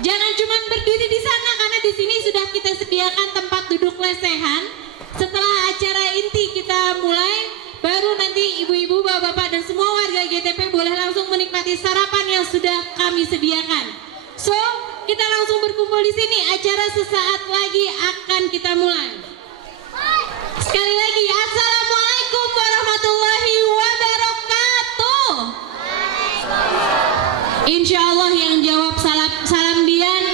Jangan cuma berdiri di sana karena di sini sudah kita sediakan tempat duduk lesehan. Setelah acara inti kita mulai, baru nanti ibu-ibu, bapak-bapak dan semua warga GTP boleh langsung menikmati sarapan yang sudah kami sediakan. So, kita langsung berkumpul di sini. Acara sesaat lagi akan kita mulai. Sekali lagi, assalamualaikum warahmatullahi wabarakatuh. Insya Allah yang jawab salam Dian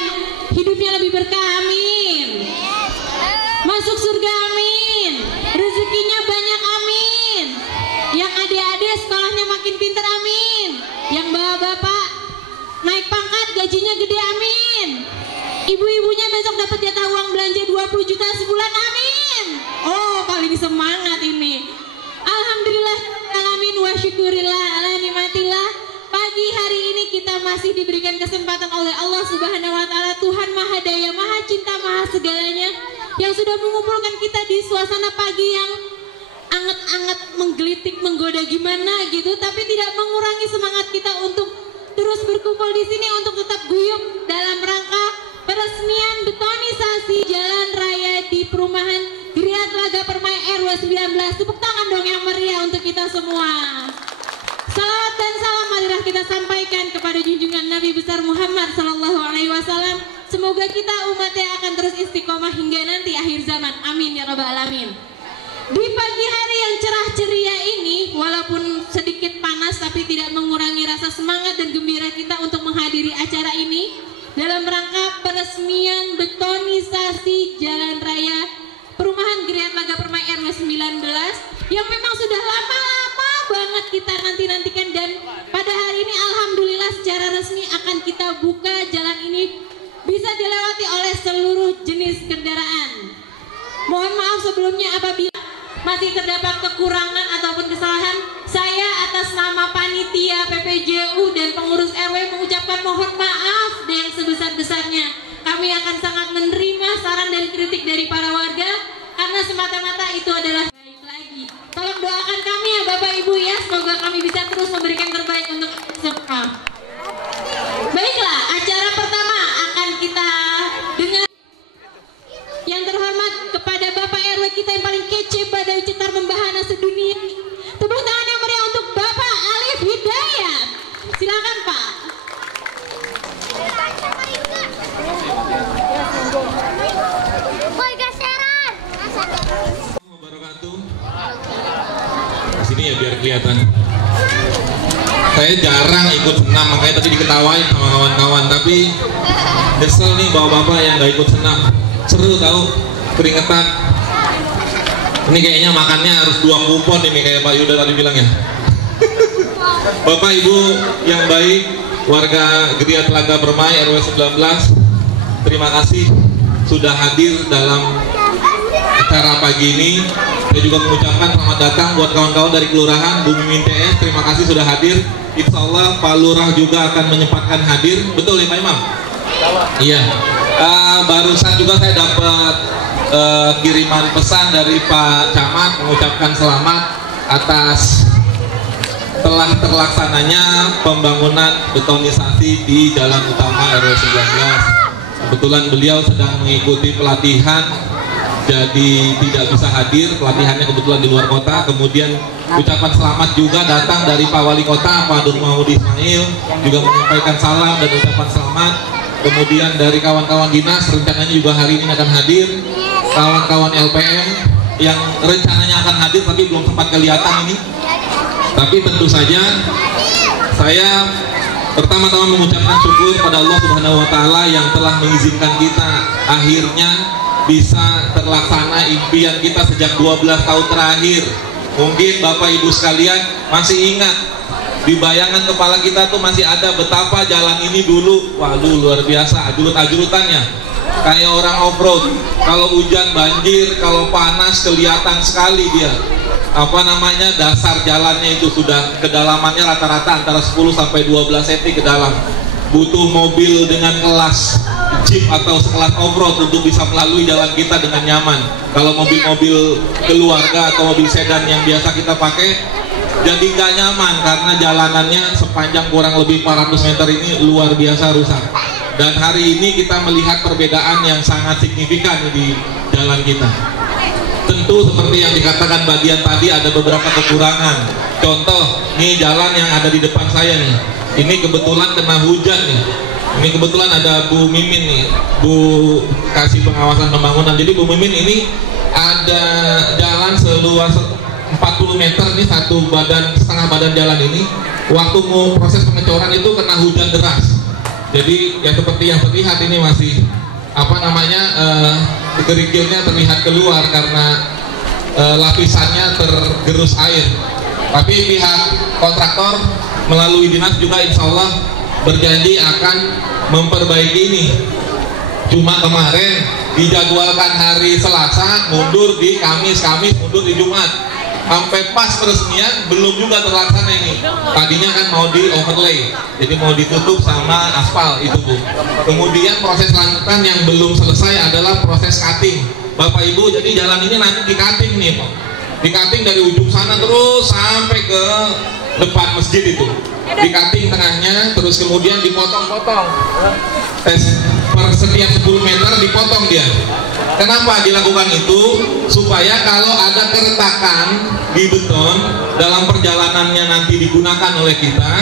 hidupnya lebih berkah, amin. Masuk surga, amin. Rezekinya banyak, amin. Yang adik-adik sekolahnya makin pintar, amin. Yang bapak-bapak naik pangkat gajinya gede, amin. Ibu-ibunya besok dapat jatah uang belanja 20 juta sebulan, amin. Oh, paling semangat ini. Alhamdulillah, alamin wa syukurillah ala nikmatillah. Pagi hari ini kita masih diberikan kesempatan oleh Allah Subhanahu wa Ta'ala, Tuhan Maha Daya, Maha Cinta, Maha Segalanya, yang sudah mengumpulkan kita di suasana pagi yang anget-anget, menggelitik, menggoda gimana gitu, tapi tidak mengurangi semangat kita untuk terus berkumpul di sini untuk tetap guyup dalam rangka peresmian betonisasi jalan raya di perumahan Griat Laga Permai RW 19. Tepuk tangan dong yang meriah untuk kita semua. Salawat dan salam marilah kita sampaikan kepada junjungan Nabi besar Muhammad Sallallahu Alaihi Wasallam. Semoga kita umatnya akan terus istiqomah hingga nanti akhir zaman. Amin ya rabbal alamin. Di pagi hari yang cerah ceria ini, walaupun sedikit panas tapi tidak mengurangi rasa semangat dan gembira kita untuk menghadiri acara ini dalam rangka peresmian betonisasi jalan raya perumahan Griat Laga Permai RW 19 yang memang sudah lama banget kita nantikan, dan pada hari ini alhamdulillah secara resmi akan kita buka jalan ini bisa dilewati oleh seluruh jenis kendaraan. Mohon maaf sebelumnya apabila masih terdapat kekurangan ataupun kesalahan. Saya atas nama panitia PPJU dan pengurus RW mengucapkan mohon maaf yang sebesar-besarnya. Kami akan sangat menerima saran dan kritik dari para warga karena semata-mata itu adalah baik lagi. Tolong doakan kami ya Bapak Ibu ya, semoga kami bisa terus memberikan terbaik untuk kelihatan. Saya jarang ikut senam, makanya tadi diketawain sama kawan-kawan. Tapi nyesel nih bapak-bapak yang nggak ikut senam. Seru tahu, keringetan. Ini kayaknya makannya harus 2 kupon ini kayak Pak Yuda tadi bilang ya. Bapak Ibu yang baik, warga Geria Telaga Permai RW 19, terima kasih sudah hadir dalam acara pagi ini. Saya juga mengucapkan selamat datang buat kawan-kawan dari Kelurahan Bu Mimin TS. Terima kasih sudah hadir. Insya Allah Pak Lurah juga akan menyempatkan hadir. Betul ya Pak Imam? Iya. Barusan juga saya dapat kiriman pesan dari Pak Camat mengucapkan selamat atas telah terlaksananya pembangunan betonisasi di Jalan Utama RW 19. Kebetulan beliau sedang mengikuti pelatihan, jadi tidak bisa hadir, pelatihannya kebetulan di luar kota. Kemudian ucapan selamat juga datang dari Pak Wali Kota, Pak Nur Mahmud Ismail, juga menyampaikan salam dan ucapan selamat. Kemudian dari kawan-kawan dinas rencananya juga hari ini akan hadir, kawan-kawan LPM yang rencananya akan hadir tapi belum sempat kelihatan ini. Tapi tentu saja saya pertama-tama mengucapkan syukur pada Allah Subhanahu wa Ta'ala yang telah mengizinkan kita akhirnya bisa terlaksana impian kita sejak 12 tahun terakhir. Mungkin Bapak Ibu sekalian masih ingat, di bayangan kepala kita tuh masih ada betapa jalan ini dulu, waduh luar biasa, ajurut-ajurutannya kayak orang off-road. Kalau hujan banjir, kalau panas kelihatan sekali dia. Dasar jalannya itu sudah kedalamannya rata-rata antara 10 sampai 12 cm ke dalam. Butuh mobil dengan kelas jeep atau sekelas off-road untuk bisa melalui jalan kita dengan nyaman. Kalau mobil-mobil keluarga atau mobil sedan yang biasa kita pakai jadi nggak nyaman karena jalanannya sepanjang kurang lebih 400 meter ini luar biasa rusak. Dan hari ini kita melihat perbedaan yang sangat signifikan di jalan kita. Tentu seperti yang dikatakan bagian tadi ada beberapa kekurangan. Contoh, nih jalan yang ada di depan saya nih. Ini kebetulan kena hujan nih. Ini kebetulan ada Bu Mimin nih, Bu kasih pengawasan pembangunan. Jadi Bu Mimin ini ada jalan seluas 40 meter nih, setengah badan jalan ini. Waktu mau proses pengecoran itu kena hujan deras. Jadi ya seperti yang terlihat ini masih kerikilnya terlihat keluar karena lapisannya tergerus air. Tapi pihak kontraktor melalui dinas juga insya Allah berjanji akan memperbaiki ini. Cuma kemarin dijadwalkan hari Selasa, mundur di Kamis, mundur di Jumat. Sampai pas peresmian belum juga terlaksana ini. Tadinya kan mau di overlay, jadi mau ditutup sama aspal itu Bu. Kemudian proses lanjutan yang belum selesai adalah proses cutting. Bapak Ibu, jadi jalan ini nanti di cutting nih Pak. Di cutting dari ujung sana terus sampai ke depan masjid itu. Di cutting tengahnya, terus kemudian dipotong-potong. Per setiap 10 meter dipotong dia. Kenapa dilakukan itu? Supaya kalau ada keretakan di beton dalam perjalanannya nanti digunakan oleh kita,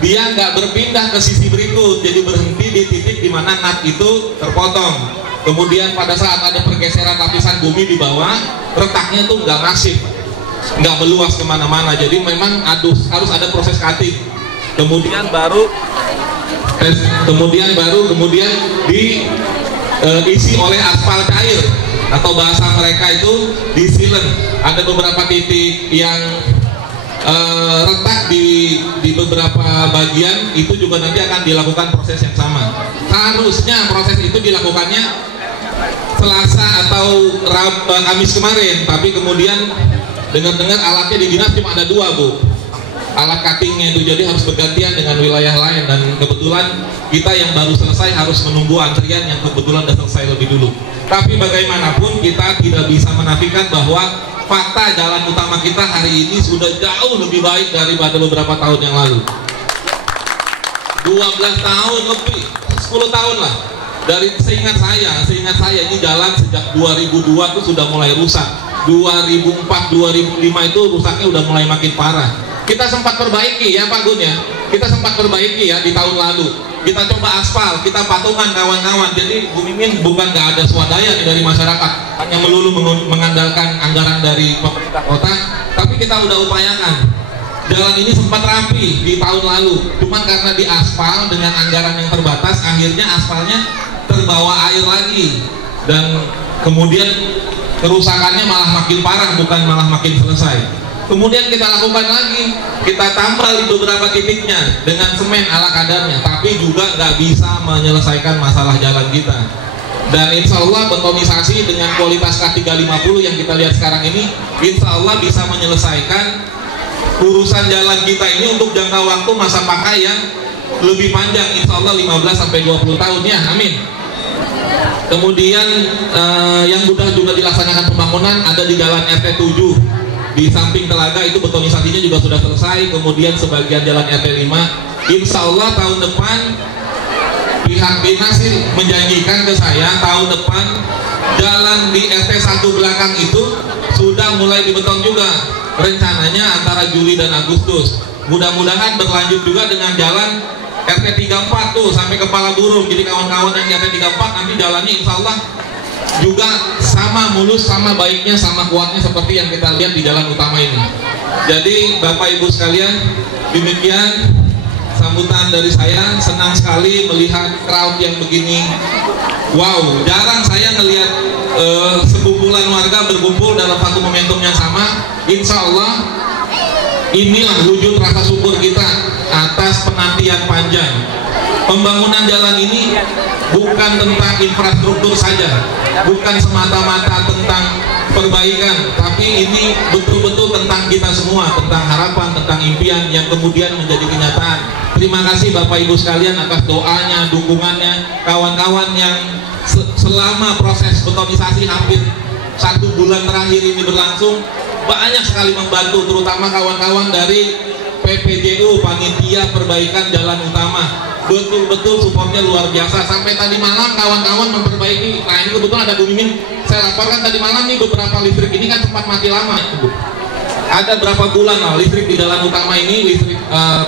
dia nggak berpindah ke sisi berikut, jadi berhenti di titik di mana nut itu terpotong. Kemudian pada saat ada pergeseran lapisan bumi di bawah, retaknya tuh nggak masif, nggak meluas kemana-mana. Jadi memang harus ada proses cutting. Kemudian baru diisi oleh aspal cair atau bahasa mereka itu di sealant. Ada beberapa titik yang retak di beberapa bagian, itu juga nanti akan dilakukan proses yang sama. Harusnya proses itu dilakukannya Selasa atau Kamis kemarin, tapi kemudian dengar-dengar alatnya di dinas cuma ada 2 Bu, alat cuttingnya itu, jadi harus bergantian dengan wilayah lain. Dan kebetulan kita yang baru selesai harus menunggu antrian yang kebetulan sudah selesai lebih dulu. Tapi bagaimanapun kita tidak bisa menafikan bahwa fakta jalan utama kita hari ini sudah jauh lebih baik daripada beberapa tahun yang lalu. 12 tahun lebih, 10 tahun lah. Dari seingat saya ini jalan sejak 2002 itu sudah mulai rusak. 2004-2005 itu rusaknya udah mulai makin parah. Kita sempat perbaiki ya Pak Gun ya, kita sempat perbaiki ya di tahun lalu. Kita coba aspal, kita patungan kawan-kawan. Jadi Bu Mimin bukan nggak ada swadaya nih dari masyarakat, hanya melulu mengandalkan anggaran dari pemerintah kota, tapi kita udah upayakan. jalan ini sempat rapi di tahun lalu, cuman karena diaspal dengan anggaran yang terbatas, akhirnya aspalnya terbawa air lagi, dan kemudian kerusakannya malah makin parah, bukan malah makin selesai. Kemudian kita lakukan lagi, kita tambal di beberapa titiknya dengan semen ala kadarnya, tapi juga nggak bisa menyelesaikan masalah jalan kita. Dan insya Allah betonisasi dengan kualitas K350 yang kita lihat sekarang ini, insya Allah bisa menyelesaikan urusan jalan kita ini untuk jangka waktu masa pakai yang lebih panjang, insya Allah 15-20 tahun ya, amin. Kemudian yang sudah juga dilaksanakan pembangunan ada di jalan RT 7 di samping telaga, itu betonisasinya juga sudah selesai. Kemudian sebagian jalan RT 5, insya Allah tahun depan pihak dinas menjanjikan ke saya tahun depan jalan di RT 1 belakang itu sudah mulai dibeton juga, rencananya antara Juli dan Agustus. Mudah-mudahan berlanjut juga dengan jalan RT 34 tuh sampai Kepala Burung. Jadi kawan-kawan yang di RT 34 nanti jalannya insya Allah juga sama mulus, sama baiknya, sama kuatnya seperti yang kita lihat di jalan utama ini. Jadi Bapak Ibu sekalian, demikian sambutan dari saya. Senang sekali melihat crowd yang begini. Wow, jarang saya melihat sekumpulan warga berkumpul dalam satu momentum yang sama. Insya Allah inilah wujud rasa syukur kita atas penantian panjang. Pembangunan jalan ini bukan tentang infrastruktur saja, bukan semata-mata tentang perbaikan, tapi ini betul-betul tentang kita semua, tentang harapan, tentang impian yang kemudian menjadi kenyataan. Terima kasih Bapak Ibu sekalian atas doanya, dukungannya, kawan-kawan yang selama proses betonisasi hampir 1 bulan terakhir ini berlangsung banyak sekali membantu, terutama kawan-kawan dari PPJU, Panitia Perbaikan Jalan Utama. Betul-betul supportnya luar biasa. Sampai tadi malam kawan-kawan memperbaiki. Nah ini kebetulan ada Bu Mimin, saya laporkan tadi malam nih beberapa listrik ini kan sempat mati lama Bu. Ada berapa bulan lah listrik di jalan utama ini, listrik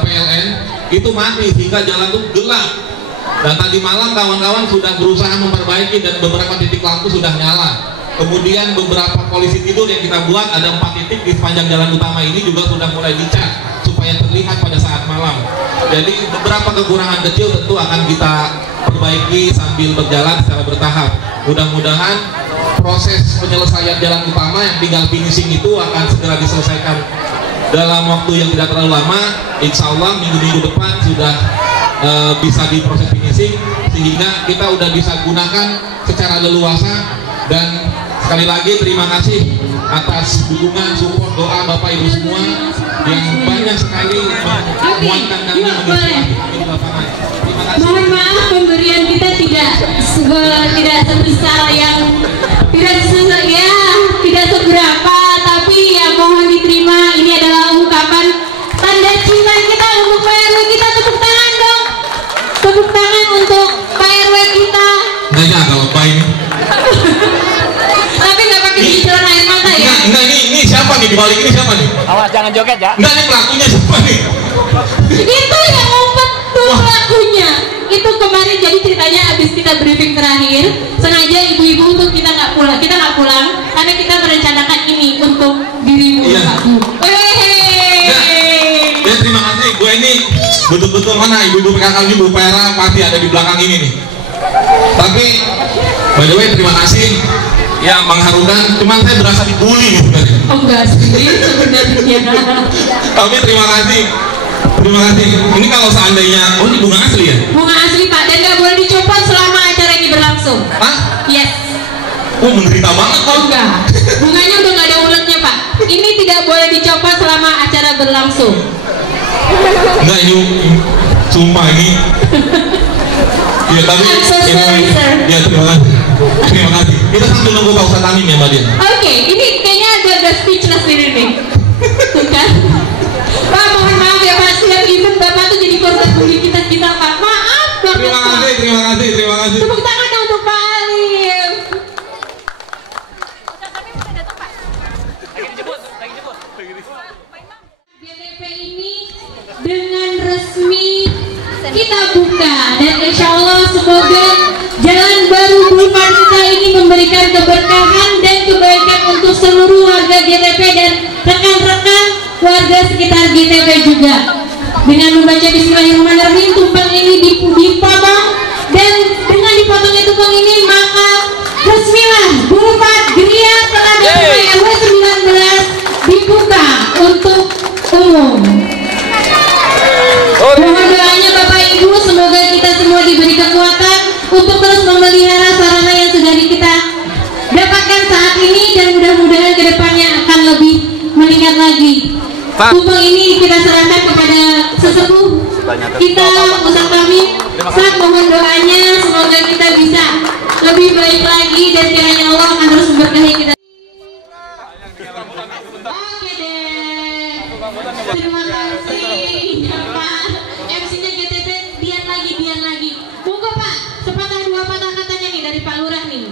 PLN itu mati sehingga jalan itu gelap. Dan tadi malam kawan-kawan sudah berusaha memperbaiki dan beberapa titik lampu sudah nyala. Kemudian beberapa polisi tidur yang kita buat, ada 4 titik di sepanjang jalan utama ini juga sudah mulai dicat supaya terlihat pada saat malam. Jadi beberapa kekurangan kecil tentu akan kita perbaiki sambil berjalan secara bertahap. Mudah-mudahan proses penyelesaian jalan utama yang tinggal finishing itu akan segera diselesaikan dalam waktu yang tidak terlalu lama. Insya Allah minggu-minggu depan sudah bisa diproses finishing, sehingga kita udah bisa gunakan secara leluasa. Dan sekali lagi terima kasih atas dukungan, support, doa Bapak Ibu semua yang banyak sekali menguatkan kami di lapangan. Terima kasih. Mohon maaf pemberian kita tidak sebesar yang tidak seberapa, tapi ya mohon diterima. Ini adalah ungkapan tanda cinta kita untuk Pak RW kita. Tepuk tangan dong, tepuk tangan untuk Pak RW kita. Nggak ya kalau Pak ini. Tapi nggak pakai cicilan air mata ya? Enggak, ini siapa nih di balik ini, siapa nih? Awas jangan joget ya. Enggak, ini pelakunya siapa nih? Itu yang ngumpet tuh pelakunya. Itu kemarin jadi ceritanya abis kita briefing terakhir, sengaja ibu-ibu untuk kita nggak pulang karena kita merencanakan ini untuk dirimu. Iya. Ya terima kasih. Gue ini betul-betul mana ibu-ibu PKK ini Bu Pera pasti ada di belakang ini nih. Tapi by the way terima kasih. Ya mengharukan, cuman saya berasa dibully nih sebenarnya. Oh enggak sih sebenarnya. Tapi terima kasih. Ini kalau seandainya, oh ini bunga asli ya? Bunga asli Pak, dan nggak boleh dicopot selama acara ini berlangsung. Hah? Yes. Oh menderita banget. Oh enggak, bunganya udah nggak ada uletnya Pak. Ini tidak boleh dicopot selama acara berlangsung. Enggak, ini sumpah ini. Ya tapi I'm so sorry, sir. Ya terima kasih. Kita sambil nunggu Pak Ustadz Amin ya Mbak Dian. Oke, ini kayaknya agak speechless diri nih. Tuh kan? Pak mohon maaf ya Pak, setiap event Bapak tuh jadi korban bully kita Pak. Maaf banget Pak. Terima kasih. Tepuk tangan dong untuk Pak Alif. GTP ini dengan resmi kita buka, dan insya Allah semoga jalan baru Boulevard kita ini memberikan keberkahan dan kebaikan untuk seluruh warga GTP dan rekan-rekan warga sekitar GTP juga. Dengan membaca Bismillahirrahmanirrahim, tumpeng ini dipotong, dan dengan dipotongnya tumpeng ini maka resmilah Bupati Geria Telaga Permai RW 19 dibuka untuk umum. Mohon doanya Bapak Ibu, semoga kita semua diberi kekuatan untuk terus memelihara sarana yang sudah kita dapatkan saat ini, dan mudah-mudahan kedepannya akan lebih meningkat lagi. Tumpeng ini kita serahkan kepada sesepuh kita, Ustaz kami. Saat mohon doanya, semoga kita bisa lebih baik lagi, dan kiranya Allah akan terus memberkahi kita. Oke deh, terima kasih ya Pak. MC-nya GTT, dian lagi. Monggo Pak, sepatah dua patah katanya nih dari Pak Lurah nih.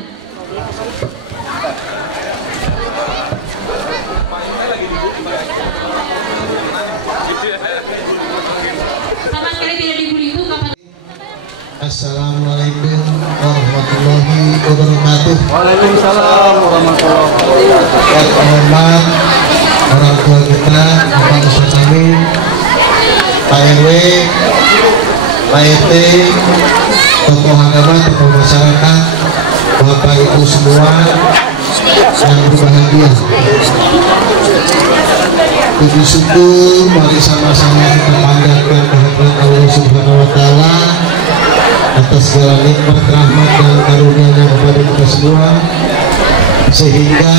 Sama sekali tidak dibully itu kapan? Assalamualaikum warahmatullahi wabarakatuh. Waalaikumsalam warahmatullahi wabarakatuh. Yang terhormat orang tua kita, Bapak Ustaz Amin, Pak RW, Pak RT, tokoh agama, tokoh masyarakat, Bapak Ibu semua yang berbahagia. Puji syukur, mari sama-sama kita panjatkan kehadirat Allah Subhanahu wa Ta'ala atas segala nikmat, rahmat dan karunia-Nya kepada kita semua, sehingga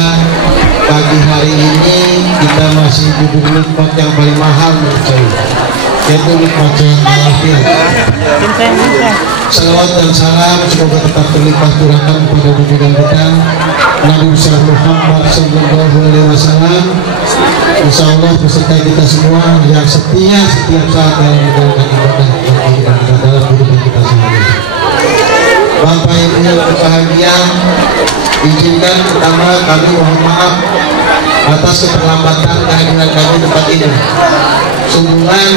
pagi hari ini kita masih diberi nikmat yang paling mahal menurut saya, yaitu nikmat sehat walafiat. Salawat dan salam semoga tetap terlimpah curahkan kepada junjungan kita Nabi besar Muhammad Sallallahu Alaihi Wasallam. Insya Allah beserta kita semua yang setia setiap saat dalam menjalankan ibadah dalam kehidupan kita sehari-hari. Bapak Ibu yang berbahagia, izinkan pertama kami mohon maaf atas keterlambatan kehadiran kami di tempat ini. Sungguhan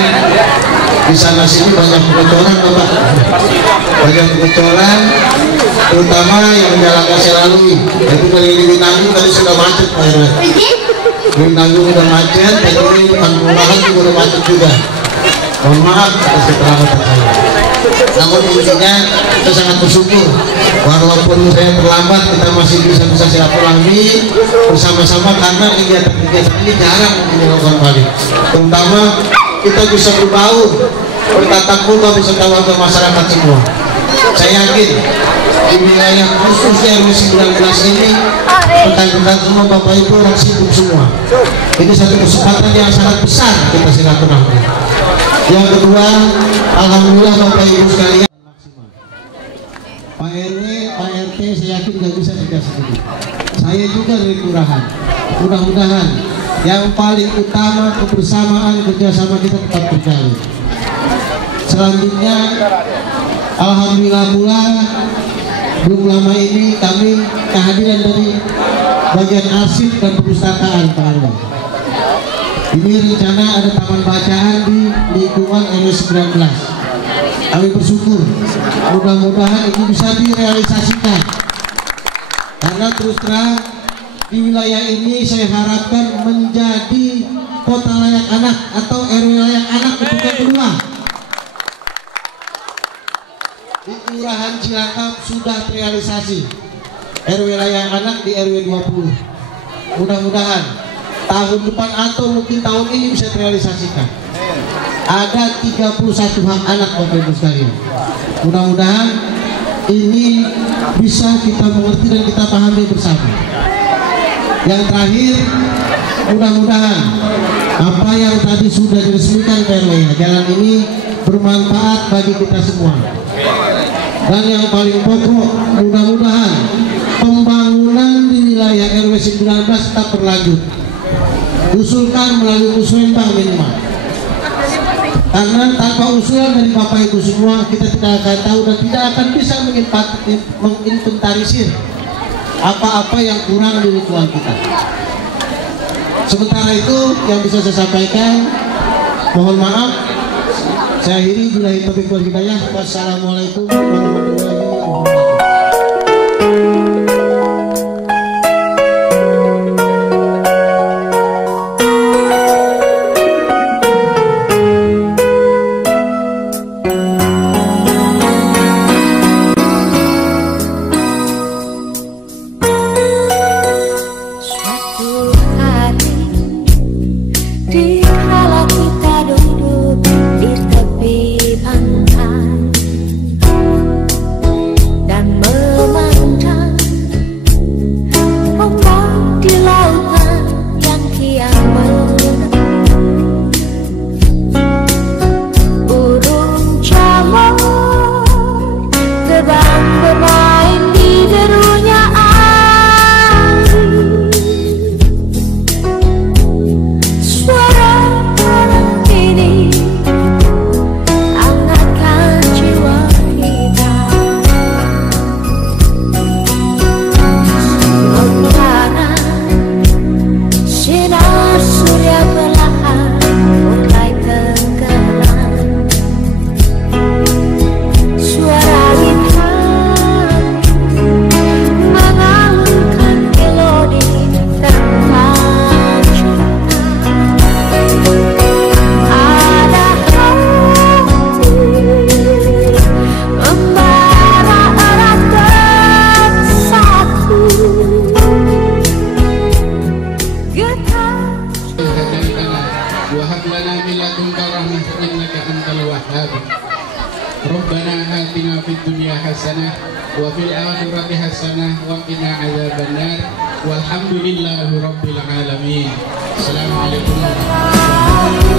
di sana sini banyak kebocoran, Bapak, banyak kebocoran, terutama yang menjalankan saya lalui. Itu dari Winanggung tadi sudah macet, Pak RW. Winanggung sudah macet, dan ini Tanggulahan juga sudah macet juga. Mohon maaf atas keterlambatan saya. Namun intinya kita sangat bersyukur, walaupun saya terlambat, kita masih bisa silaturahmi bersama-sama, karena kegiatan-kegiatan ini jarang dilakukan balik. Terutama kita bisa berbaur, bertatap muka beserta warga masyarakat semua. Saya yakin di wilayah khususnya RW 19 ini rekan-rekan semua, Bapak Ibu orang sibuk semua. Ini satu kesempatan yang sangat besar kita silaturahmi. Yang kedua, alhamdulillah Bapak Ibu sekalian, Pak RW, Pak RT saya yakin nggak bisa tidak sendiri. Saya juga dari kelurahan. Mudah-mudahan yang paling utama kebersamaan, kerjasama kita tetap berjalan. Selanjutnya, alhamdulillah pula belum lama ini kami kehadiran dari bagian arsip dan perpustakaan Pak RW. Ini rencana ada taman bacaan di lingkungan RW 19. Kami bersyukur, mudah-mudahan ini bisa direalisasikan. Karena terus terang di wilayah ini saya harapkan menjadi kota layak anak atau RW layak anak untuk kedua. Di Kelurahan Cilangkap sudah terrealisasi RW layak anak di RW 20. Mudah-mudahan tahun depan atau mungkin tahun ini bisa terrealisasikan. Ada 31 hak anak Bapak Ibu sekalian. Mudah-mudahan ini bisa kita mengerti dan kita pahami bersama. Yang terakhir, mudah-mudahan apa yang tadi sudah diresmikan RW jalan ini bermanfaat bagi kita semua. Dan yang paling pokok, mudah-mudahan pembangunan di wilayah RW 19 tetap berlanjut. Usulkan melalui musrembang minimal. Karena tanpa usulan dari Bapak Ibu semua, kita tidak akan tahu dan tidak akan bisa menginventarisir apa-apa yang kurang di lingkungan kita. Sementara itu yang bisa saya sampaikan, mohon maaf, saya akhiri billahi taufiq wal hidayah. Wassalamualaikum warahmatullahi wabarakatuh. antal wahhab. Rabbana atina fid dunya hasanah wa fil akhirati hasanah wa qina adzabannar. Walhamdulillahi rabbil alamin. Assalamualaikum warahmatullahi wabarakatuh.